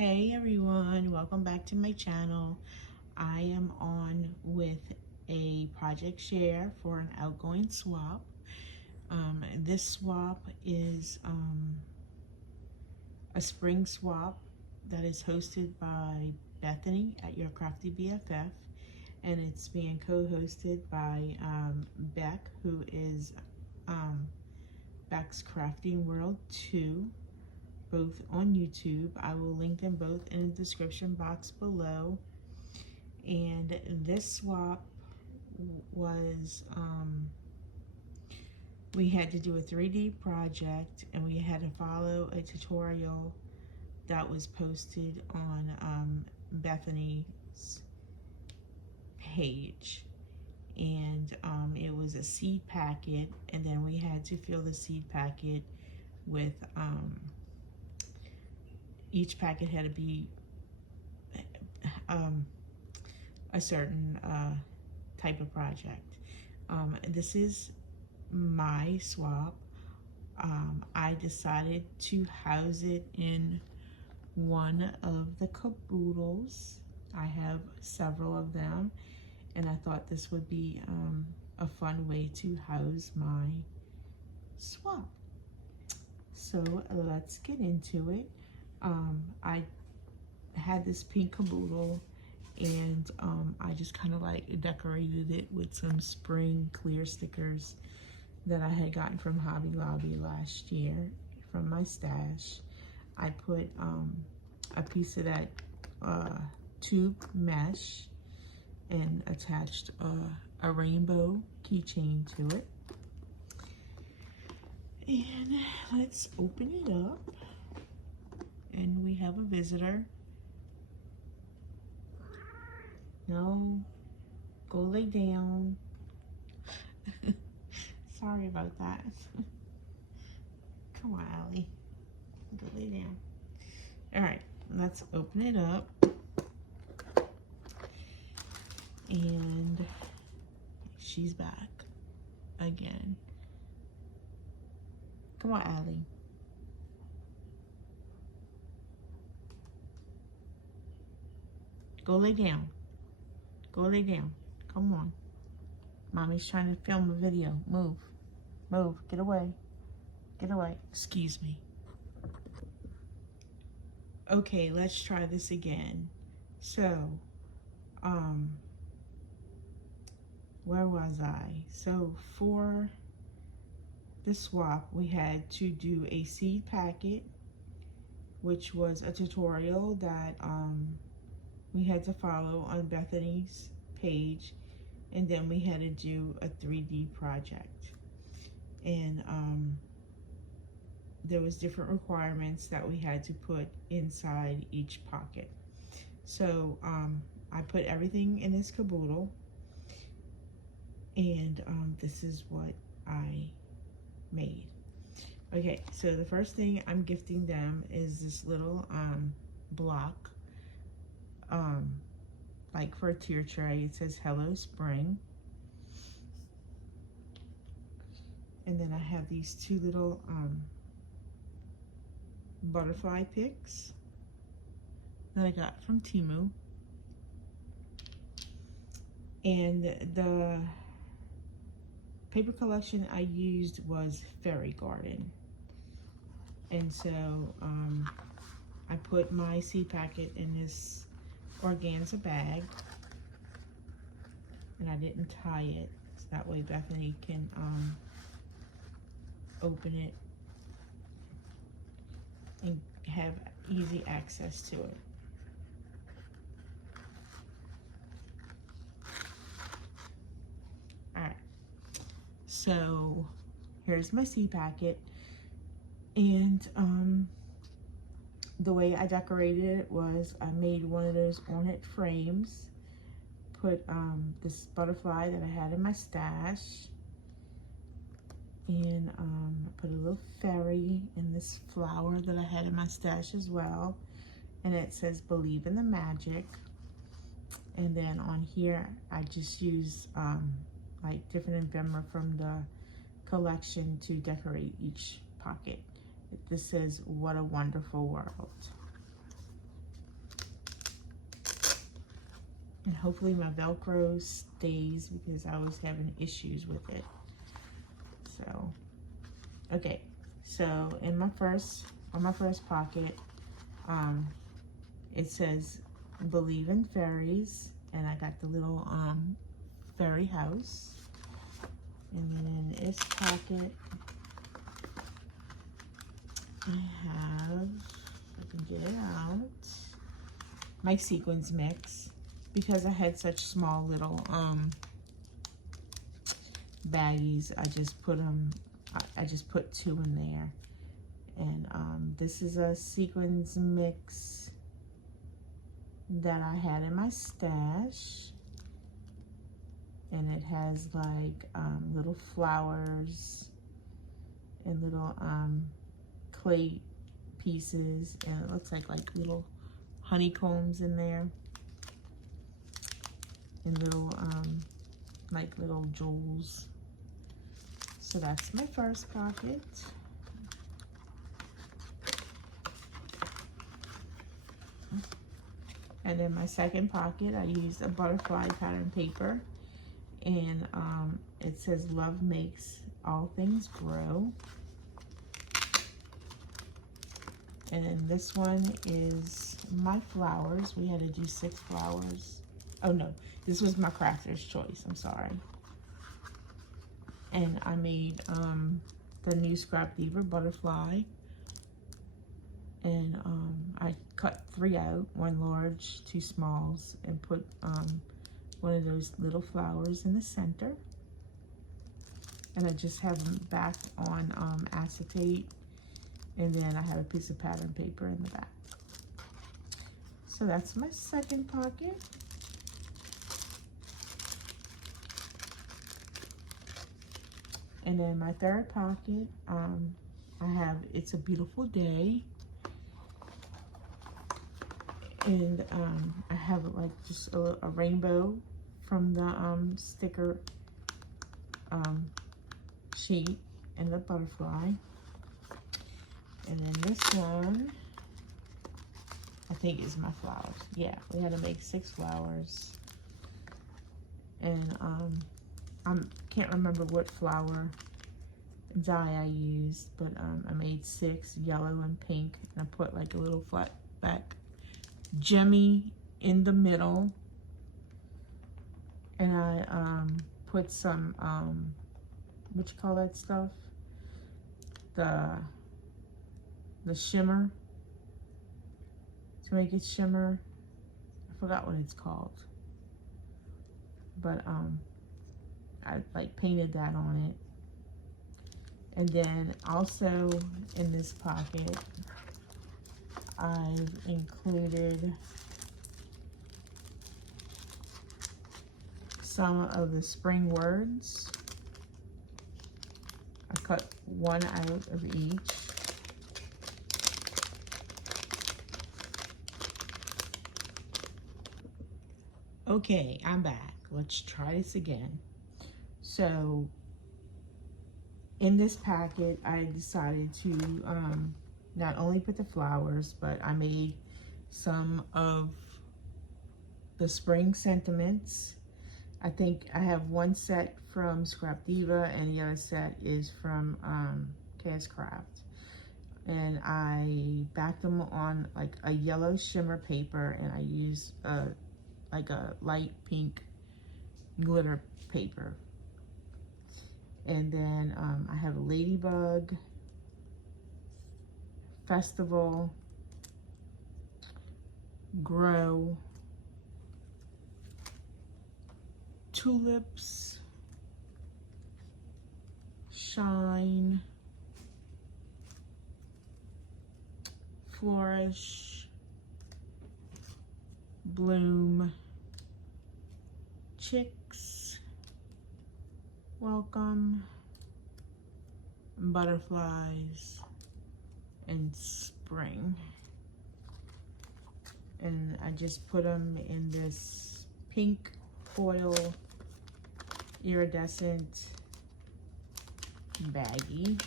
Hey everyone, welcome back to my channel. I am on with a project share for an outgoing swap. This swap is a spring swap that is hosted by Bethany at Your Crafty BFF, and it's being co-hosted by Beck, who is Beck's Crafting World 2, both on YouTube. I will link them both in the description box below. And this swap was, we had to do a 3D project, and we had to follow a tutorial that was posted on Bethany's page. And it was a seed packet, and then we had to fill the seed packet with each packet had to be a certain type of project. This is my swap. I decided to house it in one of the caboodles. I have several of them, and I thought this would be a fun way to house my swap. So let's get into it. I had this pink caboodle, and I just kind of like decorated it with some spring clear stickers that I had gotten from Hobby Lobby last year from my stash. I put a piece of that tube mesh and attached a rainbow keychain to it. And let's open it up. And we have a visitor. No, go lay down. Sorry about that. Come on, Allie. Go lay down. All right, let's open it up. And she's back again. Come on, Allie. Go lay down. Go lay down. Come on. Mommy's trying to film a video. Move. Move. Get away. Get away. Excuse me. Okay, let's try this again. So, where was I? So, for the swap, we had to do a seed packet, which was a tutorial that, we had to follow on Bethany's page, and then we had to do a 3D project. And there was different requirements that we had to put inside each pocket. So I put everything in this caboodle, and this is what I made. Okay, so the first thing I'm gifting them is this little block. Like for a tier tray, it says Hello Spring. And then I have these two little butterfly picks that I got from Temu. And the paper collection I used was Fairy Garden. And so I put my seed packet in this organza bag, and I didn't tie it, so that way Bethany can open it and have easy access to it. Alright, so here's my seed packet, and the way I decorated it was I made one of those ornate frames, put this butterfly that I had in my stash, and I put a little fairy and this flower that I had in my stash as well, and it says Believe in the Magic. And then on here I just used like different ephemera from the collection to decorate each pocket. This says What a Wonderful World. And hopefully my Velcro stays because I was having issues with it. So, okay. So on my first pocket, it says believe in fairies, and I got the little fairy house. And then in this pocket, I have, if I can get it out, my sequins mix, because I had such small little baggies. I just put them, I just put 2 in there. And this is a sequins mix that I had in my stash, and it has like little flowers and little clay pieces, and it looks like little honeycombs in there, and little like little jewels. So that's my first pocket. And in my second pocket, I used a butterfly pattern paper, and it says love makes all things grow. And then this one is my flowers. We had to do 6 flowers. Oh no, this was my crafter's choice, I'm sorry. And I made the new Scrap Diva butterfly. And I cut 3 out, 1 large, 2 smalls, and put one of those little flowers in the center. And I just have them back on acetate, and then I have a piece of pattern paper in the back. So that's my second pocket. And then my third pocket, I have It's a Beautiful Day. And I have like just a rainbow from the sticker sheet, and the butterfly. And then this one, I think is my flowers. Yeah, we had to make 6 flowers. And I can't remember what flower dye I used, but I made 6, yellow and pink, and I put like a little flat back gemmy in the middle, and I put some what you call that stuff, the shimmer, to make it shimmer. I forgot what it's called, but I like painted that on it. And then also in this pocket, I've included some of the spring words. I cut 1 out of each. Okay, I'm back. Let's try this again. So in this packet, I decided to not only put the flowers, but I made some of the spring sentiments. I think I have 1 set from Scrap Diva, and the other set is from Chaos Craft. And I backed them on like a yellow shimmer paper, and I used like a light pink glitter paper. And then I have a ladybug, festival, grow, tulips, shine, flourish, bloom, chicks, welcome, butterflies, and spring. And I just put them in this pink foil iridescent baggie.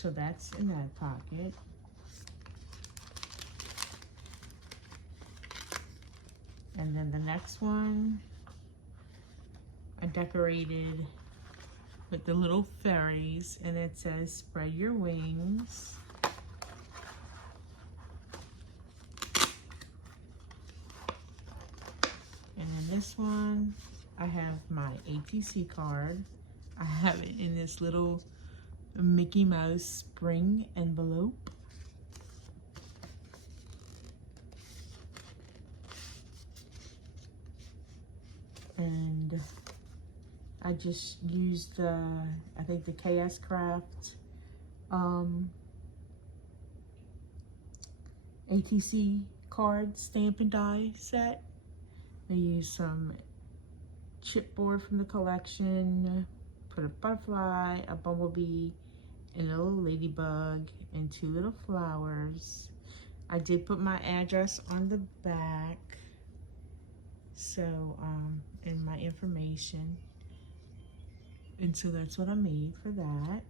So that's in that pocket. And then the next one, I decorated with the little fairies, and it says spread your wings. And then this one, I have my ATC card. I have it in this little Mickey Mouse spring envelope. And I just used the, I think the KS Craft ATC card stamp and die set. I used some chipboard from the collection, put a butterfly, a bumblebee, and a little ladybug, and 2 little flowers. I did put my address on the back, so, and my information. And so that's what I made for that.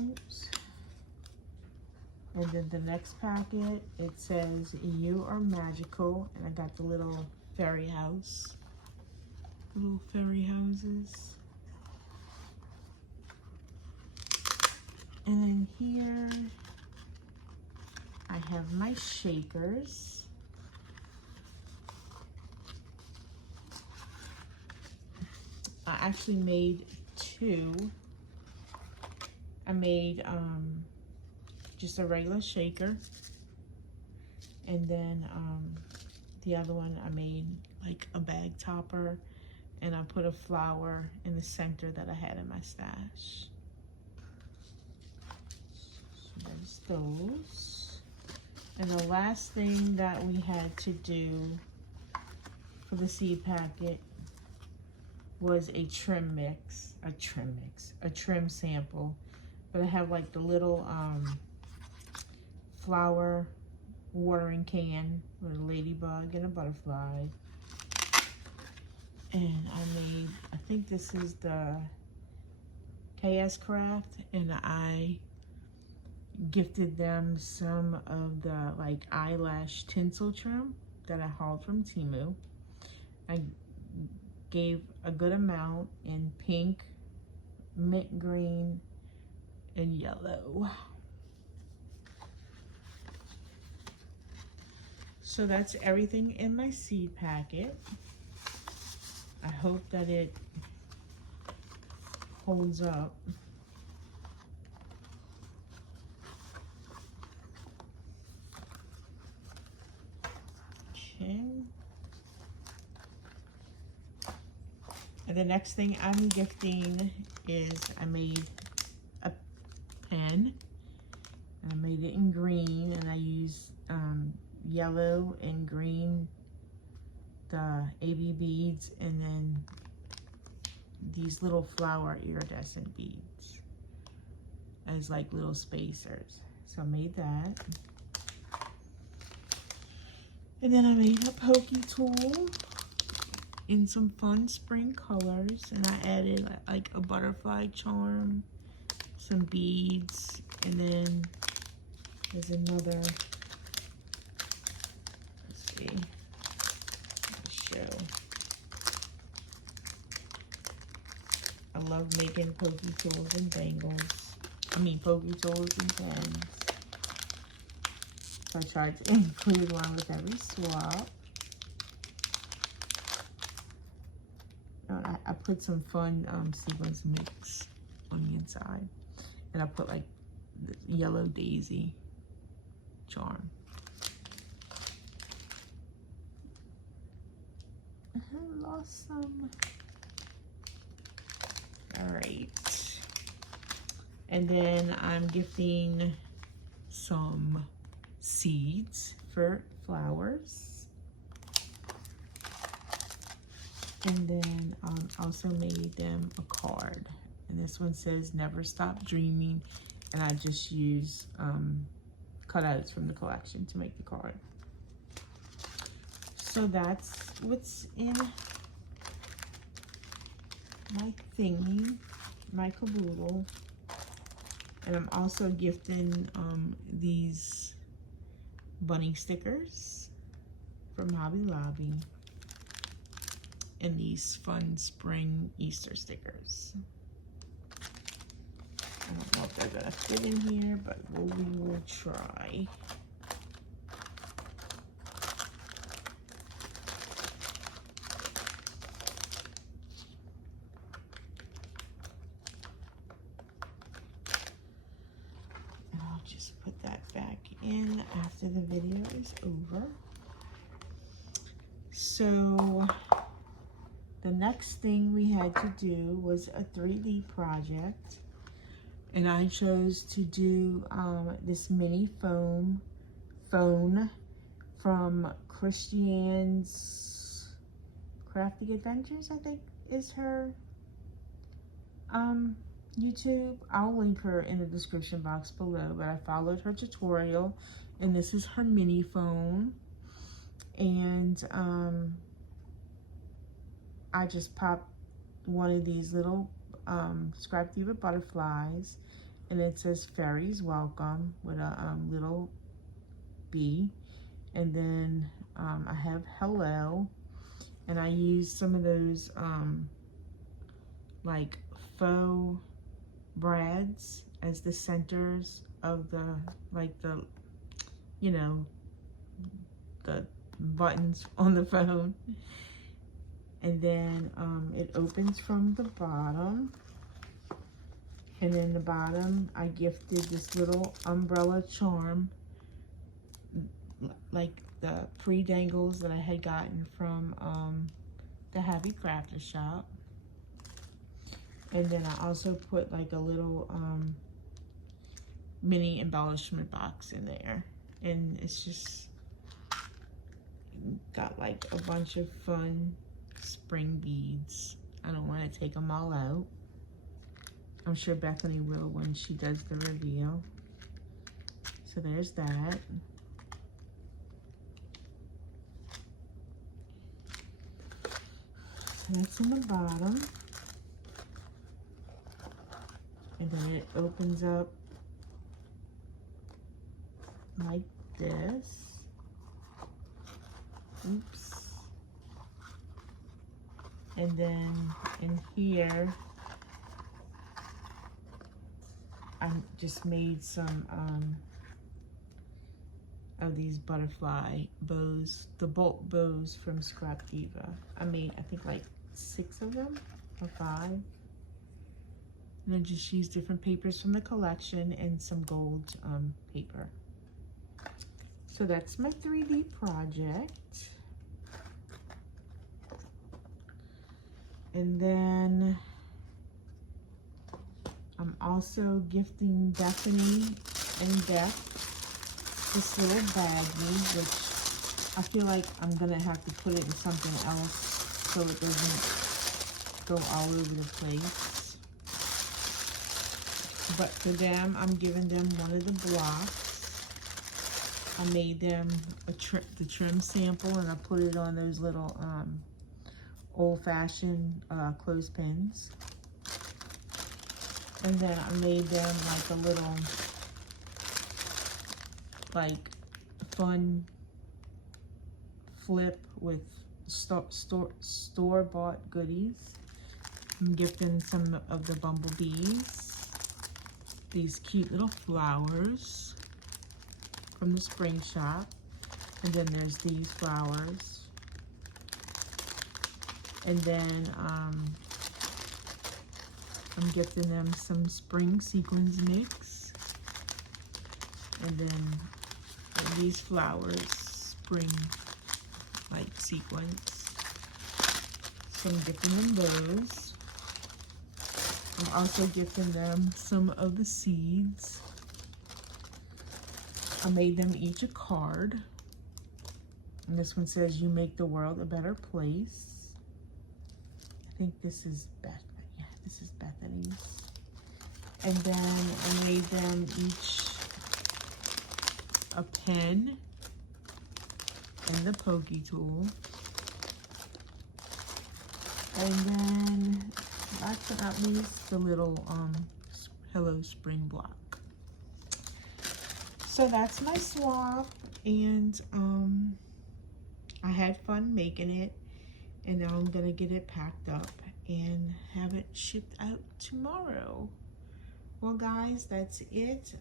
Oops. And then the next packet, it says, you are magical. And I got the little fairy house. Little fairy houses. And then here, I have my shakers. I actually made 2. I made just a regular shaker, and then the other one I made like a bag topper, and I put a flower in the center that I had in my stash. So there's those. And the last thing that we had to do for the seed packet was a trim sample. But I have like the little flower watering can with a ladybug and a butterfly. And I made, I think this is the KS Craft, and I gifted them some of the like eyelash tinsel trim that I hauled from Temu. I gave a good amount in pink, mint green, and yellow. So that's everything in my seed packet. I hope that it holds up. Okay. And the next thing I'm gifting is I made a pen. And I made it in green, and I used yellow and green, the AB beads, and then these little flower iridescent beads as like little spacers. So I made that. And then I made a pokey tool in some fun spring colors, and I added like a butterfly charm, some beads, and then there's another, let's see, show. I love making pokey tools and bangles. Pokey tools and pens. So I tried to include one with every swap. I put some fun sequence mix on the inside. And I put like the yellow daisy charm. I lost some. All right. And then I'm gifting some seeds for flowers. And then also made them a card. And this one says, never stop dreaming. And I just use cutouts from the collection to make the card. So that's what's in my thingy, my caboodle. And I'm also gifting these bunny stickers from Hobby Lobby. And these fun spring Easter stickers. I don't know if they're gonna fit in here, but we will try. I'll just put that back in after the video is over. So the next thing we had to do was a 3D project, and I chose to do this mini phone from Christiane's Crafting Adventures, I think is her YouTube. I'll link her in the description box below, but I followed her tutorial, and this is her mini phone. And I just popped one of these little Scrap Diva butterflies, and it says Fairies Welcome with a little bee. And then I have hello, and I used some of those like faux brads as the centers of the, like the, you know, the buttons on the phone. And then it opens from the bottom, and then the bottom I gifted this little umbrella charm, like the pre-dangles that I had gotten from the Happy Crafter shop. And then I also put like a little mini embellishment box in there, and it's just got like a bunch of fun spring beads. I don't want to take them all out. I'm sure Bethany will when she does the reveal. So there's that. So that's in the bottom. And then it opens up like this. Oops. And then in here, I just made some of these butterfly bows, the bolt bows from Scrap Diva. I made, I think, like 6 of them or 5. And then just use different papers from the collection and some gold paper. So that's my 3D project. And then I'm also gifting Bethany and Beth this little baggie, which I feel like I'm gonna have to put it in something else so it doesn't go all over the place. But for them, I'm giving them one of the blocks. I made them the trim sample, and I put it on those little old-fashioned clothespins. And then I made them like a little, like, fun flip with store-bought goodies. I'm gifting some of the bumblebees these cute little flowers from the spring shop. And then there's these flowers. And then I'm gifting them some spring sequins mix. And then these flowers, spring like sequins. So I'm gifting them those. I'm also gifting them some of the seeds. I made them each a card. And this one says, "You make the world a better place." I think this is Beth. Yeah, this is Bethany's. And then I made them each a pen and the pokey tool. And then I last but not least, the little Hello Spring block. So that's my swap, and I had fun making it, and now I'm gonna get it packed up and have it shipped out tomorrow. Well guys, that's it.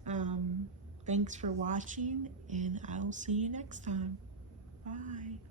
Thanks for watching, and I will see you next time. Bye.